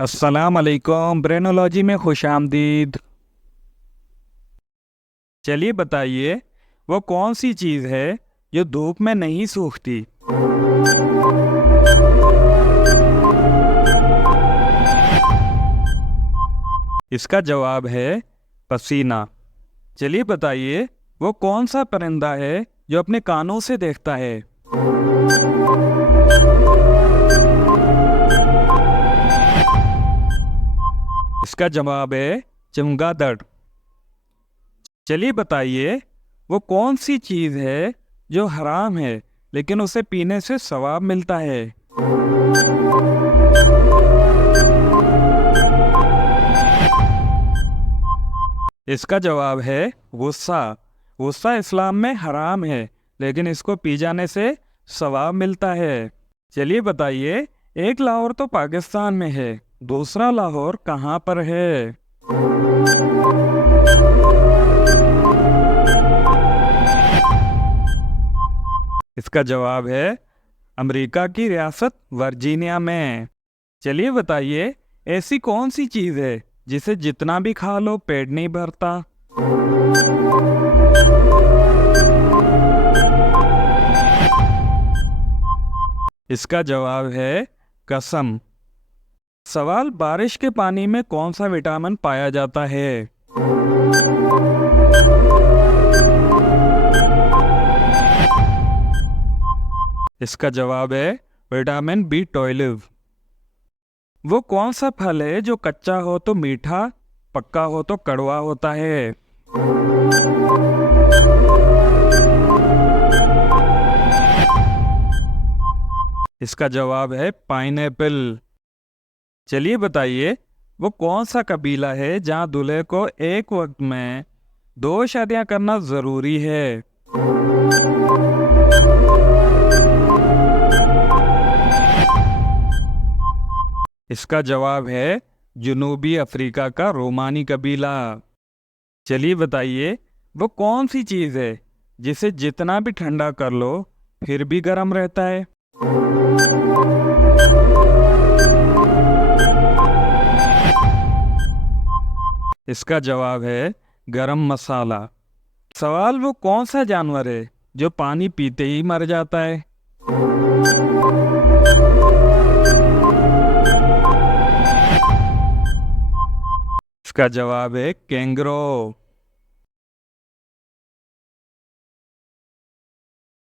अस्सलाम वालेकुम। ब्रेनोलॉजी में खुश आमदीद। चलिए बताइए, वो कौन सी चीज़ है जो धूप में नहीं सूखती? इसका जवाब है पसीना। चलिए बताइए, वो कौन सा परिंदा है जो अपने कानों से देखता है? इसका जवाब है चमगादड़। चलिए बताइए, वो कौन सी चीज़ है जो हराम है लेकिन उसे पीने से सवाब मिलता है? इसका जवाब है गुस्सा। गुस्सा इस्लाम में हराम है लेकिन इसको पी जाने से सवाब मिलता है। चलिए बताइए, एक लाहौर तो पाकिस्तान में है, दूसरा लाहौर कहाँ पर है? इसका जवाब है अमेरिका की रियासत वर्जीनिया में। चलिए बताइए, ऐसी कौन सी चीज़ है जिसे जितना भी खा लो पेट नहीं भरता? इसका जवाब है कसम। सवाल, बारिश के पानी में कौन सा विटामिन पाया जाता है? इसका जवाब है विटामिन B12। वो कौन सा फल है जो कच्चा हो तो मीठा, पक्का हो तो कड़वा होता है? इसका जवाब है पाइनएप्पल। चलिए बताइए, वो कौन सा कबीला है जहाँ दूल्हे को एक वक्त में 2 शादियां करना जरूरी है? इसका जवाब है जनूबी अफ्रीका का रोमानी कबीला। चलिए बताइए, वो कौन सी चीज़ है जिसे जितना भी ठंडा कर लो फिर भी गर्म रहता है? इसका जवाब है गरम मसाला। सवाल, वो कौन सा जानवर है जो पानी पीते ही मर जाता है? इसका जवाब है कैंगरो।